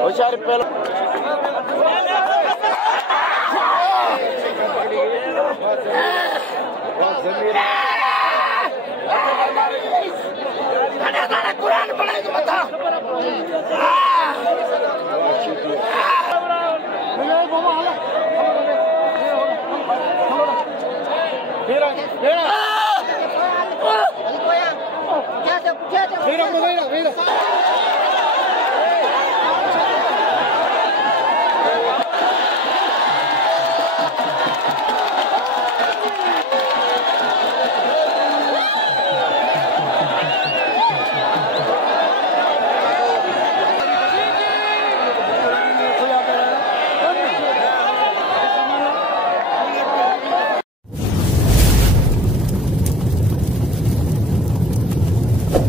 होशियार पहले कुरान पढ़े तो बता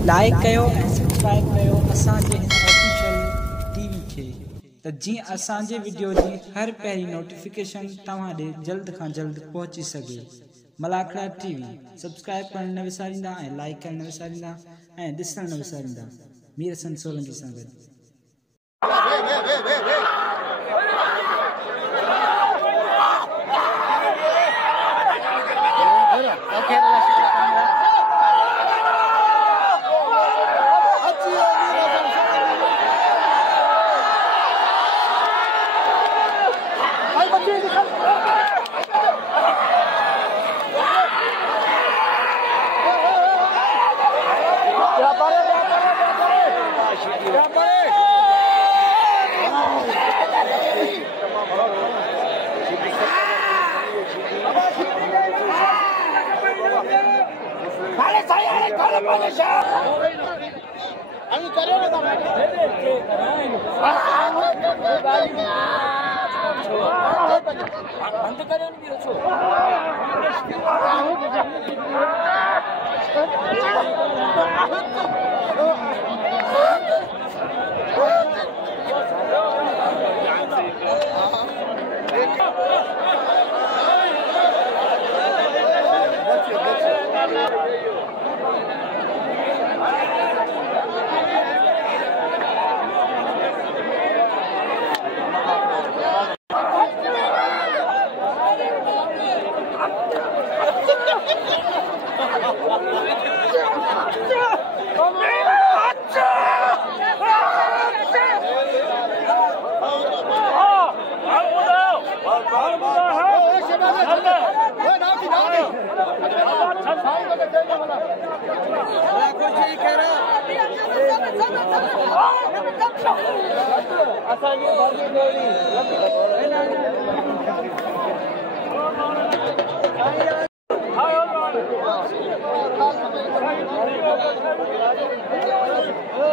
लाइक कयो ऐं सब्सक्राइब कयो असांजे हिन ऑफिशियल टीवी खे त जीअं असांजे वीडियो जी हर पहिरीं नोटिफिकेशन तव्हां ॾे जल्द खां जल्द पहुची सघे। मलाखड़ा टीवी सब्सक्राइब करण न विसारींदा ऐं लाइक करण न विसारींदा ऐं ॾिसण न विसारींदा। मीर हसन सोलंकी सां गॾु।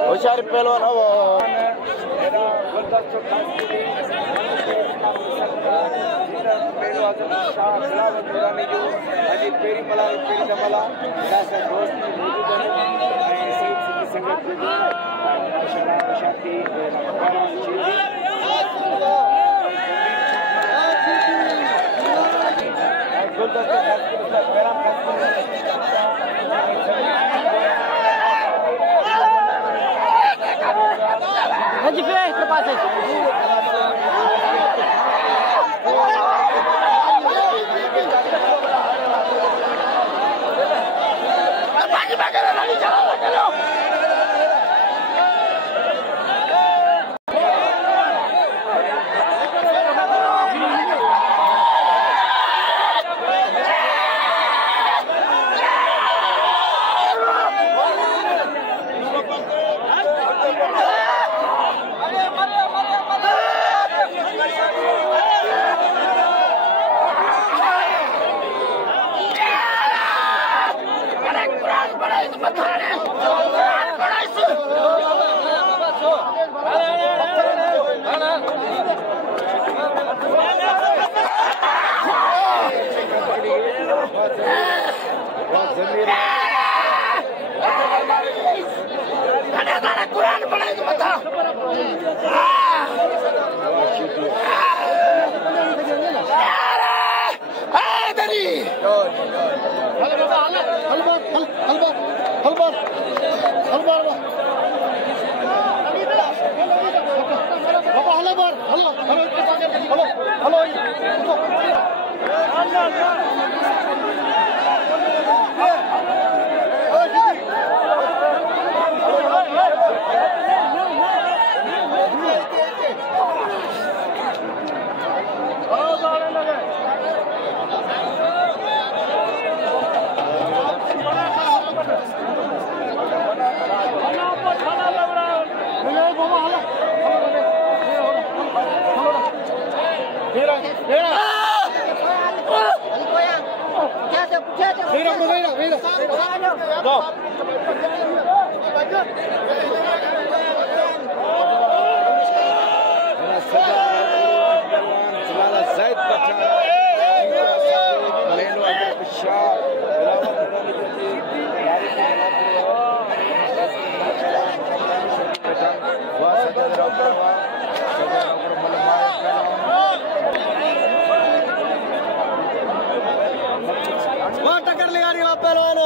होशियार पहलवान हो कुरान पढ़े तो बता हलवा टक्कर लगा रही है पहलवान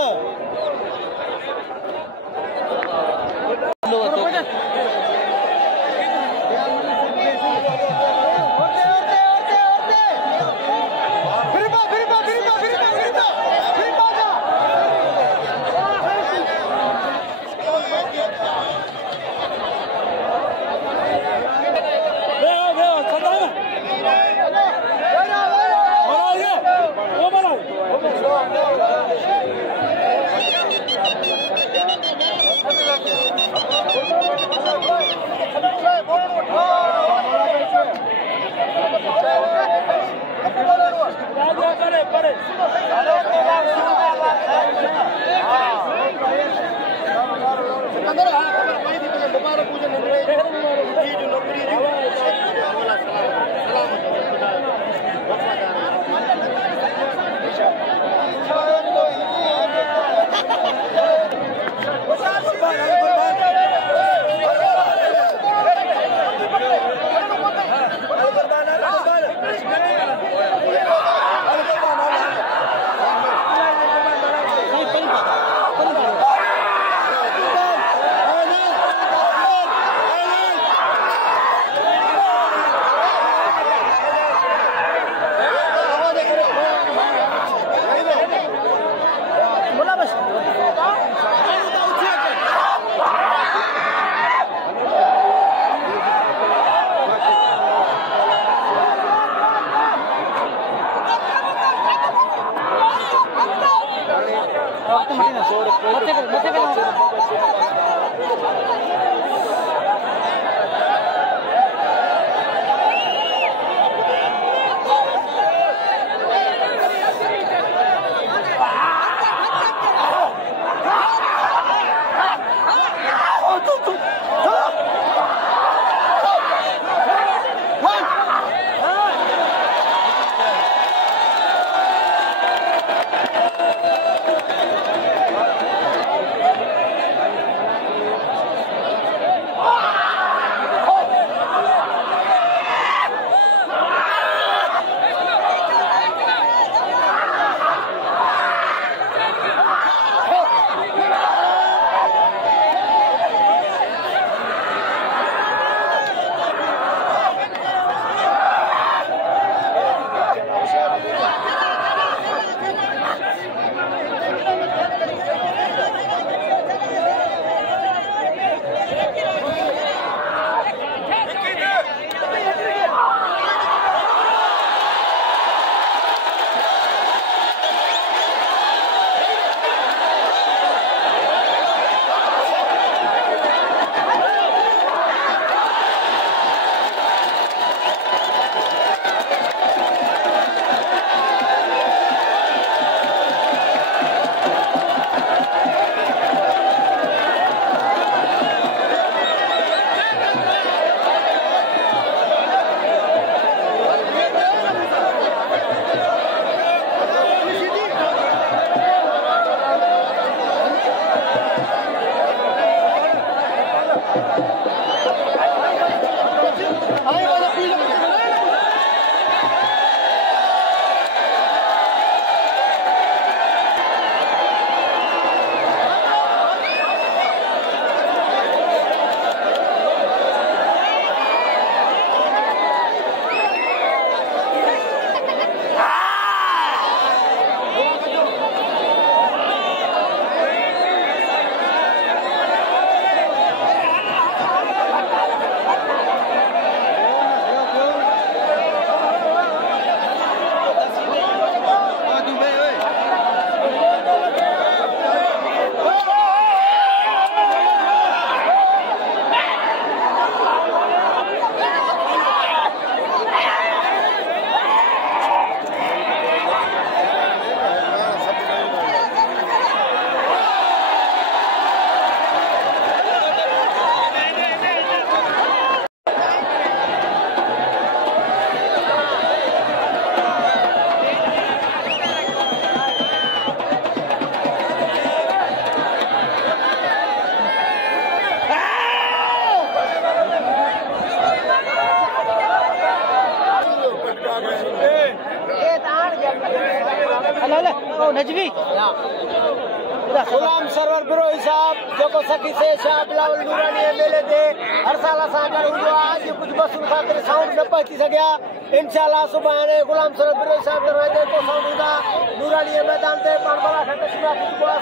नजवी गुलाम सरवर बिरोही साहब जो सखी से शाह बिलावल नूरानी मेले ते हर साल असां गॾु हूंदो आहे। अॼु कुझु बसुनि ख़ातिर साउंड न पहुची सघिया। इंशाअल्लाह सुभाणे हाणे गुलाम सरवर बिरोही साहब दरवाजे को साउंड हूंदा नूरानी मैदान ते पाण बड़ा खट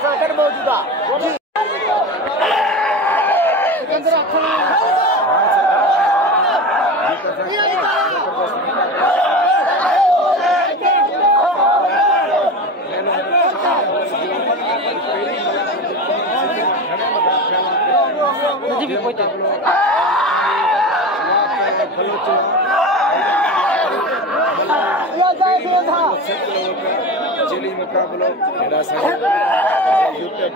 सां गॾु मौजूद आहे। जिली मुकाबलो यूट्यूब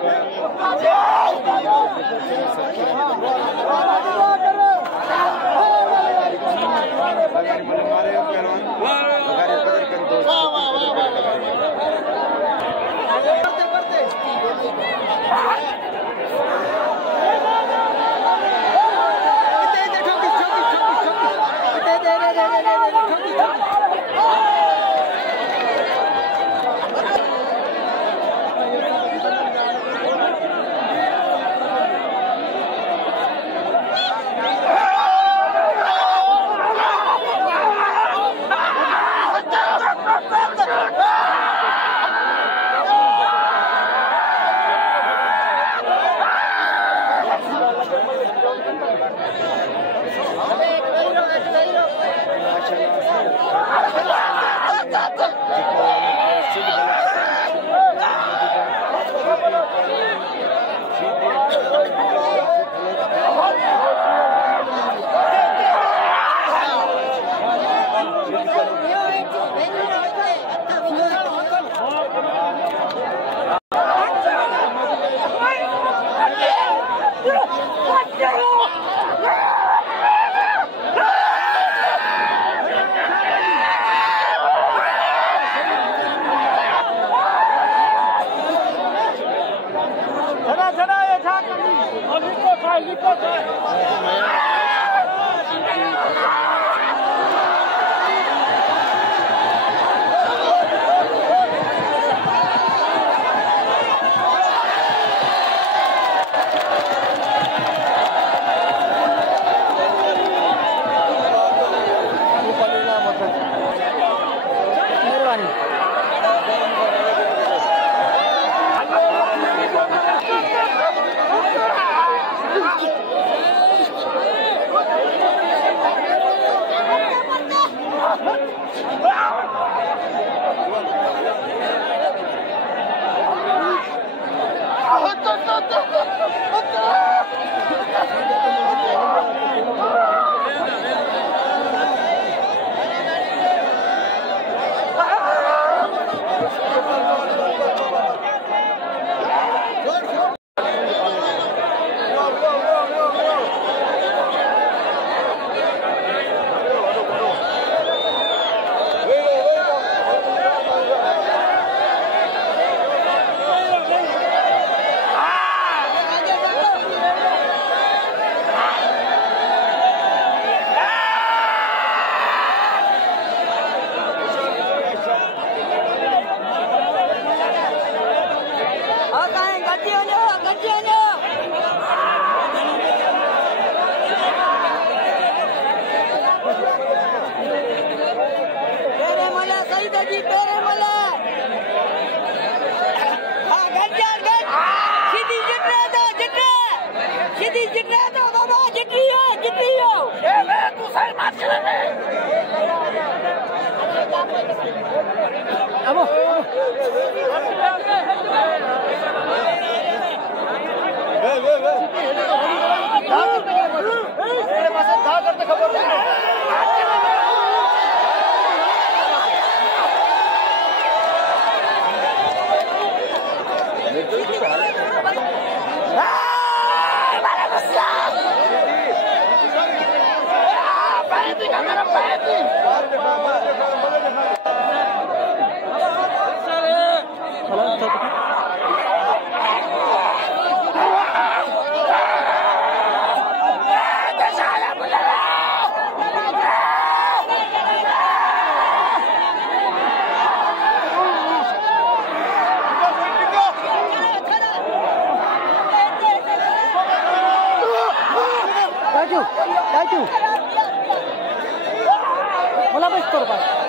बोला बस तो रुपए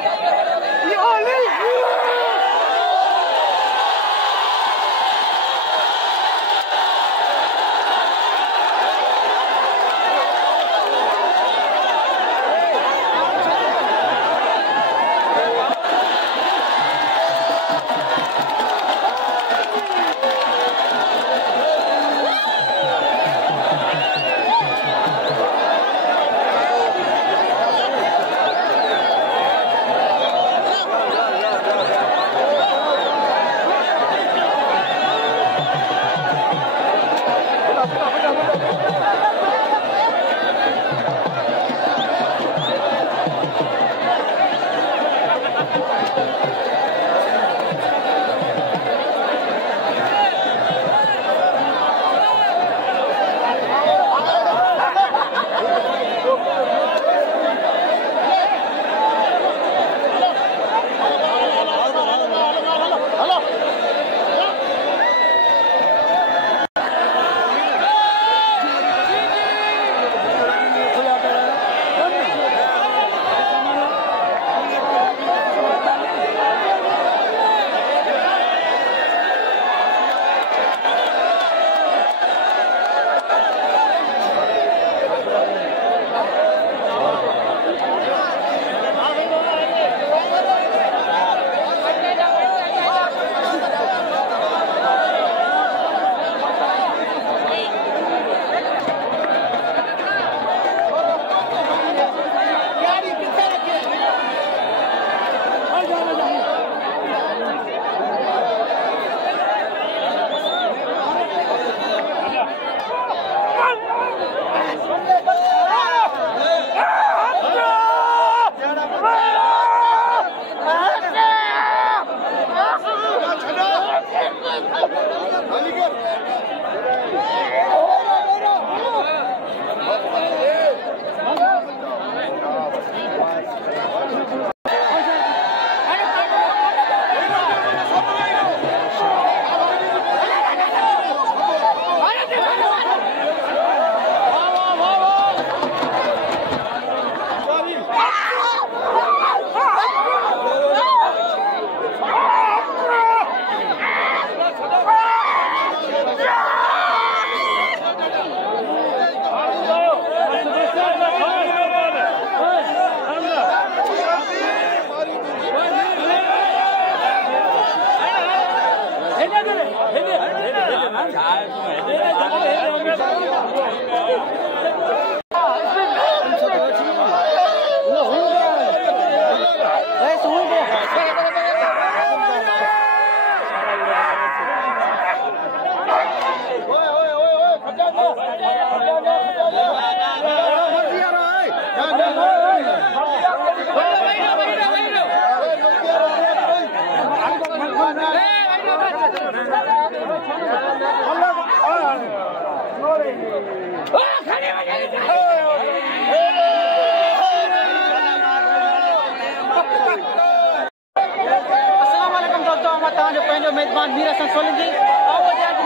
मेजबान मीर हसन सोलंकी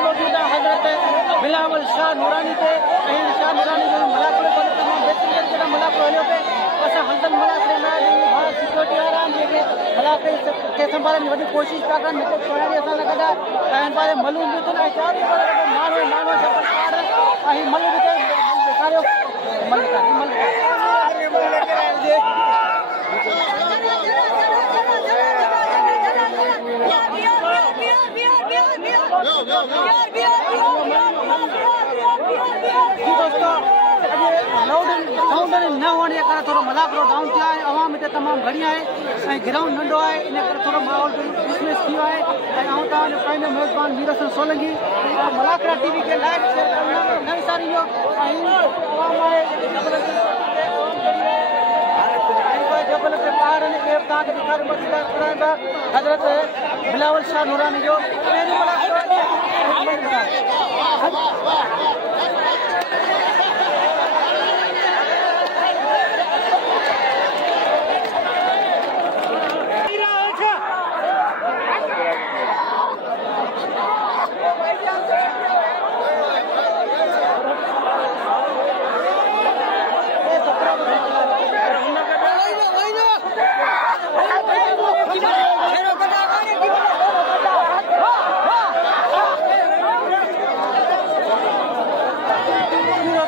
मौजूद हजरत बिलावल शाह नूरानी के शाह नूरानी जो मलाकुर तमाम बेहतरीन जगह मलाकुर हलियो पे असां हंधनि मलाकुर में भारत सिक्योरिटी वारा जेके मलाकुर खे संभालण जी वॾी कोशिशि पिया कनि हिते सुहिणी असां सां गॾु ऐं पंहिंजे मलूं बि अथनि ऐं चारो माण्हू सरकार ऐं मल बि ॾेखारियो न होने के कारण थोड़ा मलाकुर डाउन थिया है आवाम इतने तमाम घड़ी है ग्राउंड नंढो है इन थोड़ा माहौल डिसमिस थी है मेजबान मीर हसन सोलंकी मलाकुर टीवी के लाइव शेयर नई सारी जबल के पहाड़ हजरत बिलावल शाह नूरानी जो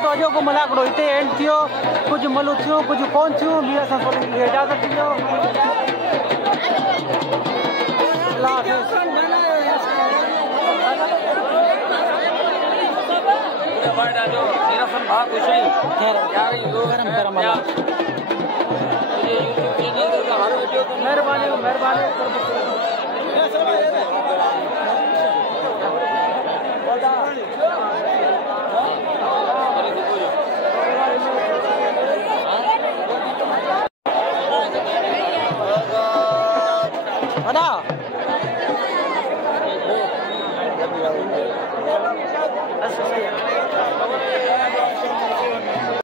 तो अॼो को मलाकड़ो हिते एंड थियो कुछ मलू थियो कुछ कोन थियो बि असां सभिनी खे इजाज़त ॾिजो अल्लाह मेहरबानी मेहरबानी बड़ा